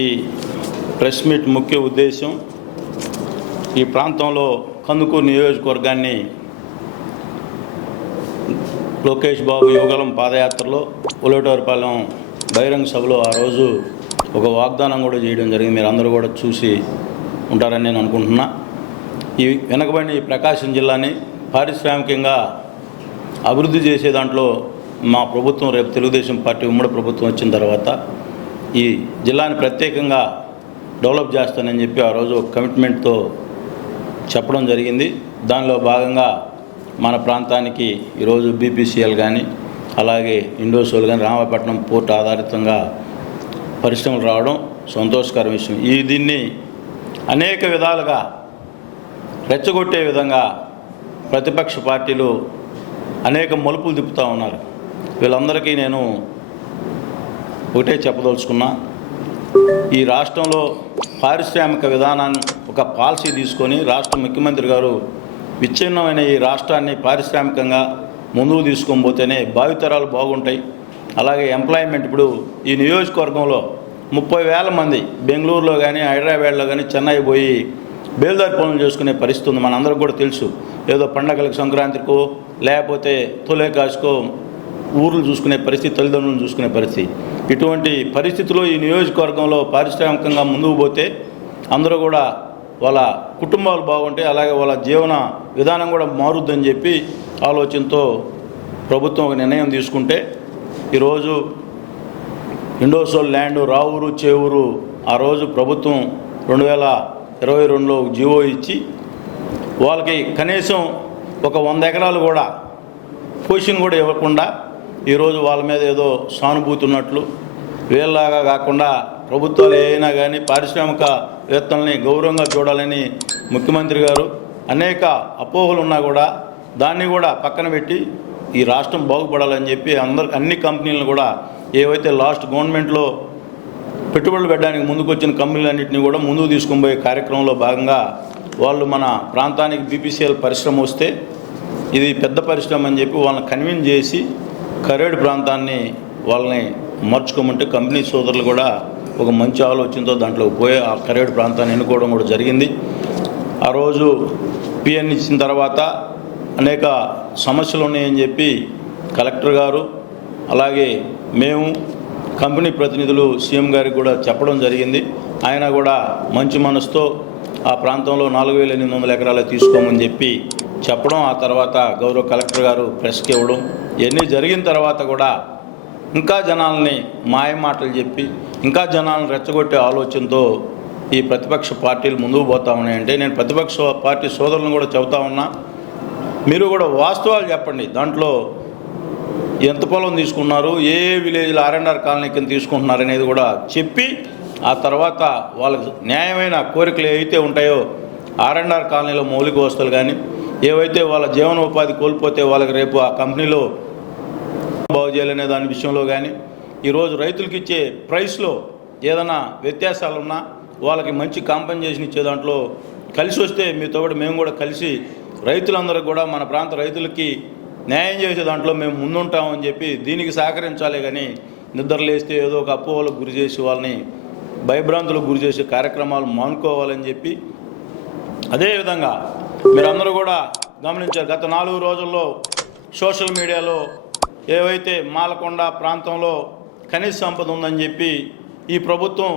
ఈ press meet ముఖ్య ఉద్దేశం ఈ ప్రాంతంలో కందుకూరు నియోజకవర్గాన్ని లోకేష్ బాబు యువగలం పాదయాత్రలో ఉలటూరుపాలెం బహిరంగ సభలో ఆ రోజు ఒక వాగ్దానం కూడా చేయడం జరిగింది. మీరు అందరూ కూడా చూసి ఉంటారని నేను అనుకుంటున్నా. ఈ వెనకబడిన ఈ ప్రకాశం జిల్లాని పారిశ్రామికంగా అభివృద్ధి చేసే దాంట్లో మా ప్రభుత్వం రేపు తెలుగుదేశం పార్టీ ఉమ్మడి ప్రభుత్వం వచ్చిన తర్వాత ఈ జిల్లాని ప్రత్యేకంగా డెవలప్ చేస్తానని చెప్పి ఆ రోజు కమిట్మెంట్తో చెప్పడం జరిగింది. దానిలో భాగంగా మన ప్రాంతానికి ఈరోజు బీపీసీఎల్ కానీ అలాగే ఇండోసోల్ కానీ రామపట్నం పోర్ట్ ఆధారితంగా పరిశ్రమలు రావడం సంతోషకర విషయం. ఈ దీన్ని అనేక విధాలుగా రెచ్చగొట్టే విధంగా ప్రతిపక్ష పార్టీలు అనేక మలుపులు తిప్పుతూ ఉన్నారు. వీళ్ళందరికీ నేను ఒకటే చెప్పదలుచుకున్నా ఈ రాష్ట్రంలో పారిశ్రామిక విధానాన్ని ఒక పాలసీ తీసుకొని రాష్ట్ర ముఖ్యమంత్రి గారు విచ్ఛిన్నమైన ఈ రాష్ట్రాన్ని పారిశ్రామికంగా ముందుకు తీసుకొని పోతేనే భావితరాలు బాగుంటాయి. అలాగే ఎంప్లాయ్మెంట్ ఇప్పుడు ఈ నియోజకవర్గంలో ముప్పై వేల మంది బెంగళూరులో కానీ హైదరాబాద్లో కానీ చెన్నై పోయి బేల్దారి పనులు చేసుకునే పరిస్థితి ఉంది. మనందరికి కూడా తెలుసు. ఏదో పండగలకు సంక్రాంతికో లేకపోతే తొలేకాసుకో ఊర్లు చూసుకునే పరిస్థితి తల్లిదండ్రులను చూసుకునే పరిస్థితి. ఇటువంటి పరిస్థితిలో ఈ నియోజకవర్గంలో పారిశ్రామికంగా ముందుకు పోతే అందరూ కూడా వాళ్ళ కుటుంబాలు బాగుంటాయి అలాగే వాళ్ళ జీవన విధానం కూడా మారుద్దని చెప్పి ఆలోచనతో ప్రభుత్వం ఒక నిర్ణయం తీసుకుంటే ఈరోజు ఇండోసోల్ ల్యాండ్ రావూరు చేవూరు ఆ రోజు ప్రభుత్వం రెండు వేల ఇరవై రెండులో జీవో ఇచ్చి వాళ్ళకి కనీసం ఒక వంద ఎకరాలు కూడా పొజిషన్ కూడా ఇవ్వకుండా ఈరోజు వాళ్ళ మీద ఏదో సానుభూతి ఉన్నట్లు వీళ్ళలాగా కాకుండా ప్రభుత్వాలు ఏమైనా కానీ పారిశ్రామికవేత్తల్ని గౌరవంగా చూడాలని ముఖ్యమంత్రి గారు అనేక అపోహలు ఉన్నా కూడా దాన్ని కూడా పక్కన పెట్టి ఈ రాష్ట్రం బాగుపడాలని చెప్పి అందరు అన్ని కంపెనీలను కూడా ఏవైతే లాస్ట్ గవర్నమెంట్లో పెట్టుబడులు పెట్టడానికి ముందుకొచ్చిన కంపెనీలన్నింటినీ కూడా ముందుకు తీసుకుపోయే కార్యక్రమంలో భాగంగా వాళ్ళు మన ప్రాంతానికి బీపీసీఎల్ పరిశ్రమ వస్తే ఇది పెద్ద పరిశ్రమ అని చెప్పి వాళ్ళని కన్విన్స్ చేసి కరేడు ప్రాంతాన్ని వాళ్ళని మార్చుకోమంటే కంపెనీ సోదరులు కూడా ఒక మంచి ఆలోచనతో దాంట్లో పోయి ఆ కరేడు ప్రాంతాన్ని ఎన్నుకోవడం కూడా జరిగింది. ఆ రోజు పిఎన్ ఇచ్చిన తర్వాత అనేక సమస్యలు ఉన్నాయని చెప్పి కలెక్టర్ గారు అలాగే మేము కంపెనీ ప్రతినిధులు సీఎం గారికి కూడా చెప్పడం జరిగింది. ఆయన కూడా మంచి మనసుతో ఆ ప్రాంతంలో నాలుగు వేల ఎనిమిది వందల ఎకరాలు తీసుకోమని చెప్పి చెప్పడం ఆ తర్వాత గౌరవ కలెక్టర్ గారు ప్రెస్కి ఇవ్వడం ఇవన్నీ జరిగిన తర్వాత కూడా ఇంకా జనాల్ని మాయ మాటలు చెప్పి ఇంకా జనాలను రెచ్చగొట్టే ఆలోచనతో ఈ ప్రతిపక్ష పార్టీలు ముందుకు పోతా ఉన్నాయంటే నేను ప్రతిపక్ష పార్టీ సోదరులను కూడా చెబుతా ఉన్నా మీరు కూడా వాస్తవాలు చెప్పండి. దాంట్లో ఎంత పొలం తీసుకున్నారు ఏ ఏ విలేజ్లో ఆర్ఎన్ఆర్ కాలనీ కింద తీసుకుంటున్నారు అనేది కూడా చెప్పి ఆ తర్వాత వాళ్ళకి న్యాయమైన కోరికలు ఏవైతే ఉంటాయో ఆర్ఎన్ఆర్ కాలనీలో మౌలిక వస్తువులు కానీ ఏవైతే వాళ్ళ జీవనోపాధి కోల్పోతే వాళ్ళకి రేపు ఆ కంపెనీలో బాగు చేయాలనే దాని విషయంలో కానీ ఈరోజు రైతులకి ఇచ్చే ప్రైస్లో ఏదైనా వ్యత్యాసాలు ఉన్నా వాళ్ళకి మంచి కాంపెన్సేషన్ ఇచ్చే దాంట్లో కలిసి వస్తే మీతో కూడా మేము కూడా కలిసి రైతులందరూ కూడా మన ప్రాంత రైతులకి న్యాయం చేసే దాంట్లో మేము ముందుంటామని చెప్పి దీనికి సహకరించాలి కానీ నిద్రలేస్తే ఏదో ఒక అపోహలకు గురి చేసి వాళ్ళని భయభ్రాంతులకు గురి చేసే కార్యక్రమాలు మానుకోవాలని చెప్పి అదేవిధంగా మీరందరూ కూడా గమనించారు. గత నాలుగు రోజుల్లో సోషల్ మీడియాలో ఏవైతే మాలకొండ ప్రాంతంలో ఖనిజ సంపద ఉందని చెప్పి ఈ ప్రభుత్వం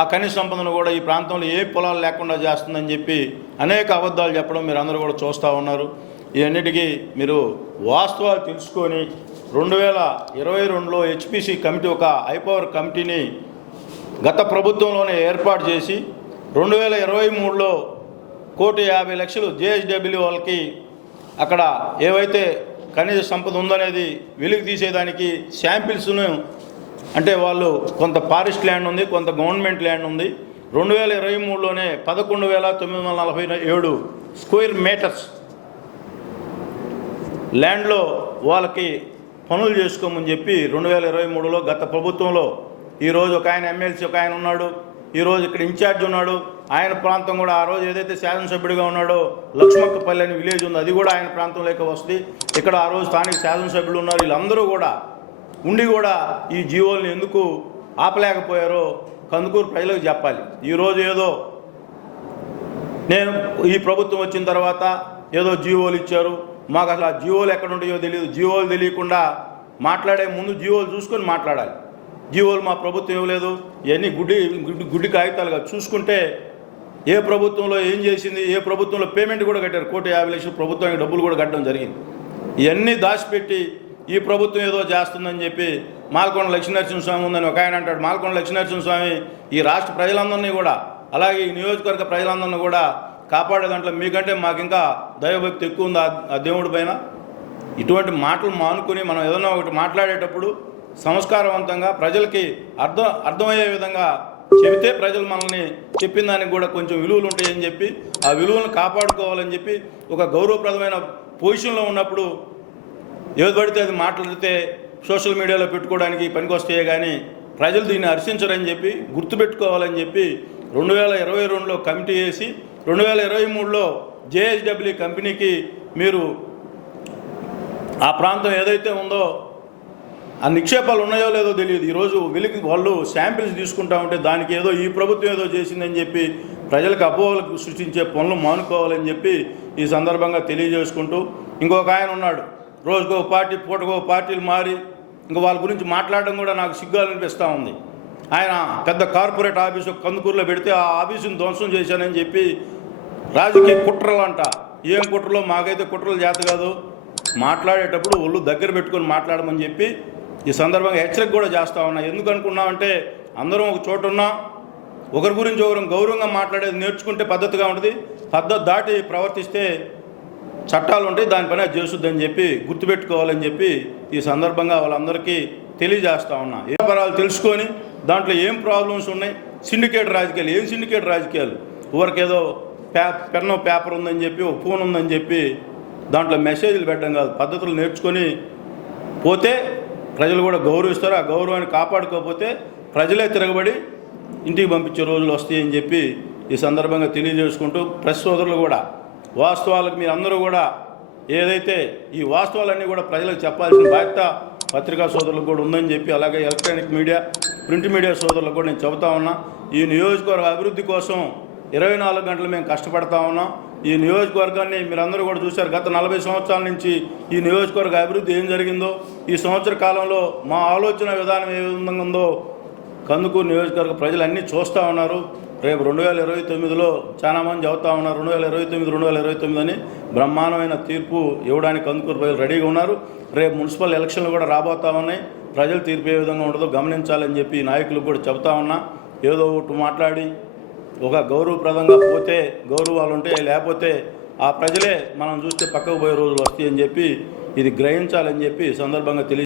ఆ ఖనిజ సంపదను కూడా ఈ ప్రాంతంలో ఏ పొలాలు లేకుండా చేస్తుందని చెప్పి అనేక అబద్ధాలు చెప్పడం మీరు అందరూ కూడా చూస్తూ ఉన్నారు. ఇవన్నిటికీ మీరు వాస్తవాలు తెలుసుకొని రెండు వేల ఇరవై రెండులో హెచ్పిసి కమిటీ ఒక హైపవర్ కమిటీని గత ప్రభుత్వంలోనే ఏర్పాటు చేసి రెండు వేల ఇరవై మూడులో కోటి యాభై లక్షలు జేహెచ్డబ్ల్యూ వాళ్ళకి అక్కడ ఏవైతే ఖనిజ సంపద ఉందనేది వెలుగు తీసేదానికి శాంపిల్స్ను అంటే వాళ్ళు కొంత ఫారెస్ట్ ల్యాండ్ ఉంది కొంత గవర్నమెంట్ ల్యాండ్ ఉంది. రెండు వేల ఇరవై మూడులోనే పదకొండు వేల తొమ్మిది వందల నలభై ఏడు స్క్వేర్ మీటర్స్ ల్యాండ్లో వాళ్ళకి పనులు చేసుకోమని చెప్పి రెండు వేల ఇరవై మూడులో గత ప్రభుత్వంలో ఈరోజు ఒక ఆయన ఎమ్మెల్సీ ఒక ఆయన ఉన్నాడు. ఈరోజు ఇక్కడ ఇన్ఛార్జ్ ఉన్నాడు. ఆయన ప్రాంతం కూడా ఆ రోజు ఏదైతే శాసనసభ్యుడిగా ఉన్నాడో లక్ష్మక్కపల్లి అనే విలేజ్ ఉంది అది కూడా ఆయన ప్రాంతంలోకి వస్తుంది ఇక్కడ ఆ రోజు స్థానిక శాసనసభ్యులు ఉన్నారు వీళ్ళందరూ కూడా ఉండి కూడా ఈ జీవోల్ని ఎందుకు ఆపలేకపోయారో కందుకూరు ప్రజలకు చెప్పాలి. ఈరోజు ఏదో నేను ఈ ప్రభుత్వం వచ్చిన తర్వాత ఏదో జీవోలు ఇచ్చారు. మాకు అసలు ఆ జీవోలు ఎక్కడ ఉంటాయో తెలియదు. జీవోలు తెలియకుండా మాట్లాడే ముందు జీవోలు చూసుకొని మాట్లాడాలి. జీవోలు మా ప్రభుత్వం ఇవ్వలేదు. ఇవన్నీ గుడ్డి గుడ్డి గుడ్డి కాగితాలుగా చూసుకుంటే ఏ ప్రభుత్వంలో ఏం చేసింది ఏ ప్రభుత్వంలో పేమెంట్ కూడా కట్టారు. కోటి యాభై లక్షలు ప్రభుత్వానికి డబ్బులు కూడా కట్టడం జరిగింది. ఇవన్నీ దాచిపెట్టి ఈ ప్రభుత్వం ఏదో చేస్తుందని చెప్పి మాల్కొండ లక్ష్మీనరసింహస్వామి ఉందని ఒక ఆయన అంటాడు. మాల్కొండ లక్ష్మీనరసింహస్వామి ఈ రాష్ట్ర ప్రజలందరినీ కూడా అలాగే ఈ నియోజకవర్గ ప్రజలందరినీ కూడా కాపాడే దాంట్లో మీకంటే మాకు ఇంకా దైవభక్తి ఎక్కువ ఉంది ఆ- ఆ దేవుడి పైన? ఇటువంటి మాటలు మానుకుని మనం ఏదైనా ఒకటి మాట్లాడేటప్పుడు సంస్కారవంతంగా ప్రజలకి అర్థం అర్థమయ్యే విధంగా చెబితే ప్రజలు మనల్ని చెప్పిన దానికి కూడా కొంచెం విలువలు ఉంటాయని చెప్పి ఆ విలువలను కాపాడుకోవాలని చెప్పి ఒక గౌరవప్రదమైన పొజిషన్లో ఉన్నప్పుడు ఏది పడితే అది మాట్లాడితే సోషల్ మీడియాలో పెట్టుకోవడానికి పనికొస్తాయే కానీ ప్రజలు దీన్ని హర్షించరని చెప్పి గుర్తుపెట్టుకోవాలని చెప్పి రెండు వేల ఇరవై రెండులో కమిటీ వేసి రెండు వేల ఇరవై మూడులో జేఎస్డబ్ల్యూ కంపెనీకి మీరు ఆ ప్రాంతం ఏదైతే ఉందో ఆ నిక్షేపాలు ఉన్నాయో లేదో తెలియదు. ఈరోజు వెలికి వాళ్ళు శాంపిల్స్ తీసుకుంటా ఉంటే దానికి ఏదో ఈ ప్రభుత్వం ఏదో చేసిందని చెప్పి ప్రజలకు అపోహలకు సృష్టించే పనులు మానుకోవాలని చెప్పి ఈ సందర్భంగా తెలియజేసుకుంటూ ఇంకొక ఆయన ఉన్నాడు. రోజుకో పార్టీ పూటకో పార్టీలు మారి ఇంకా వాళ్ళ గురించి మాట్లాడడం కూడా నాకు సిగ్గాలనిపిస్తూ ఉంది. ఆయన పెద్ద కార్పొరేట్ ఆఫీసు కందుకూరులో పెడితే ఆ ఆఫీసును ధ్వంసం చేశానని చెప్పి రాజకీయ కుట్రలు అంట ఏం కుట్రలో? మాకైతే కుట్రలు చేత కాదు. మాట్లాడేటప్పుడు ఒళ్ళు దగ్గర పెట్టుకొని మాట్లాడమని చెప్పి ఈ సందర్భంగా హెచ్చరిక కూడా చేస్తా ఉన్నా. ఎందుకు అనుకున్నామంటే అందరం ఒక చోటు ఉన్నాం ఒకరి గురించి ఒకరు గౌరవంగా మాట్లాడేది నేర్చుకుంటే పద్ధతిగా ఉంటుంది. పద్ధతి దాటి ప్రవర్తిస్తే చట్టాలు ఉంటాయి దానిపైన చేస్తుందని చేసుద్దని చెప్పి గుర్తుపెట్టుకోవాలని చెప్పి ఈ సందర్భంగా వాళ్ళందరికీ తెలియజేస్తా ఉన్నా. వ్యాపారాలు తెలుసుకొని దాంట్లో ఏం ప్రాబ్లమ్స్ ఉన్నాయి? సిండికేట్ రాజకీయాలు. ఏం సిండికేట్ రాజకీయాలు? ఎవరికేదో పే పెన్ను పేపర్ ఉందని చెప్పి ఒక ఫోన్ ఉందని చెప్పి దాంట్లో మెసేజ్లు పెట్టడం కాదు. పద్ధతులు నేర్చుకొని పోతే ప్రజలు కూడా గౌరవిస్తారు. ఆ గౌరవాన్ని కాపాడుకోకపోతే ప్రజలే తిరగబడి ఇంటికి పంపించే రోజులు వస్తాయని చెప్పి ఈ సందర్భంగా తెలియజేసుకుంటూ ప్రెస్ సోదరులు కూడా వాస్తవాలకు మీరు అందరూ కూడా ఏదైతే ఈ వాస్తవాలన్నీ కూడా ప్రజలకు చెప్పాల్సిన బాధ్యత పత్రికా సోదరులకు కూడా ఉందని చెప్పి అలాగే ఎలక్ట్రానిక్ మీడియా ప్రింట్ మీడియా సోదరులకు కూడా నేను చెబుతా ఉన్నా. ఈ నియోజకవర్గ అభివృద్ధి కోసం ఇరవై నాలుగు గంటలు మేము కష్టపడతా ఉన్నాం. ఈ నియోజకవర్గాన్ని మీరందరూ కూడా చూశారు. గత నలభై సంవత్సరాల నుంచి ఈ నియోజకవర్గ అభివృద్ధి ఏం జరిగిందో ఈ సంవత్సర కాలంలో మా ఆలోచన విధానం ఏ విధంగా ఉందో కందుకూరు నియోజకవర్గ ప్రజలు అన్నీ చూస్తూ ఉన్నారు. రేపు రెండు వేల ఇరవై తొమ్మిదిలో చాలామంది చెబుతా ఉన్నారు. రెండు వేల ఇరవై తొమ్మిది రెండు వేల ఇరవై తొమ్మిది అని బ్రహ్మాండమైన తీర్పు ఇవ్వడానికి కందుకూరు ప్రజలు రెడీగా ఉన్నారు. రేపు మున్సిపల్ ఎలక్షన్లు కూడా రాబోతా ఉన్నాయి. ప్రజలు తీర్పు ఏ విధంగా ఉండదో గమనించాలని చెప్పి నాయకులకు కూడా చెబుతా ఉన్నా. ఏదో ఒకటి మాట్లాడి ఒక గౌరవప్రదంగా పోతే గౌరవాలు ఉంటాయి లేకపోతే ఆ ప్రజలే మనం చూస్తే పక్కకు పోయే రోజులు వస్తాయని చెప్పి ఇది గ్రహించాలని చెప్పి సందర్భంగా తెలియ